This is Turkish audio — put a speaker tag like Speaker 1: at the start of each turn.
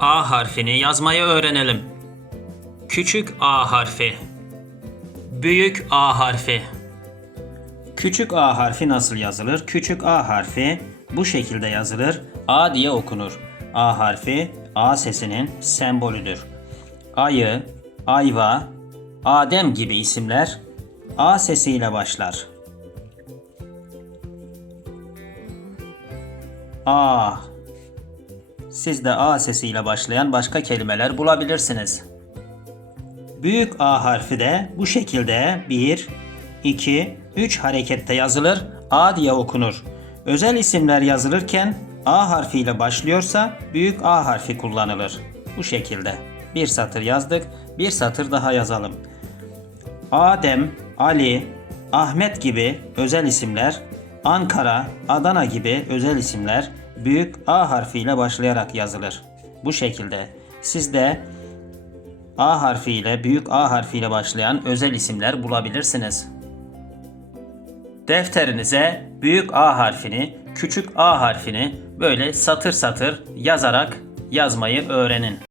Speaker 1: A harfini yazmayı öğrenelim. Küçük A harfi. Büyük A harfi. Küçük A harfi nasıl yazılır? Küçük A harfi bu şekilde yazılır. A diye okunur. A harfi A sesinin sembolüdür. Ayı, ayva, Adem gibi isimler A sesiyle başlar. A. Siz de A sesiyle başlayan başka kelimeler bulabilirsiniz. Büyük A harfi de bu şekilde 1, 2, 3 harekette yazılır, A diye okunur. Özel isimler yazılırken A harfiyle başlıyorsa büyük A harfi kullanılır. Bu şekilde. Bir satır yazdık, bir satır daha yazalım. Adem, Ali, Ahmet gibi özel isimler, Ankara, Adana gibi özel isimler büyük A harfiyle başlayarak yazılır. Bu şekilde. Siz de A harfiyle, büyük A harfiyle başlayan özel isimler bulabilirsiniz. Defterinize büyük A harfini, küçük A harfini böyle satır satır yazarak yazmayı öğrenin.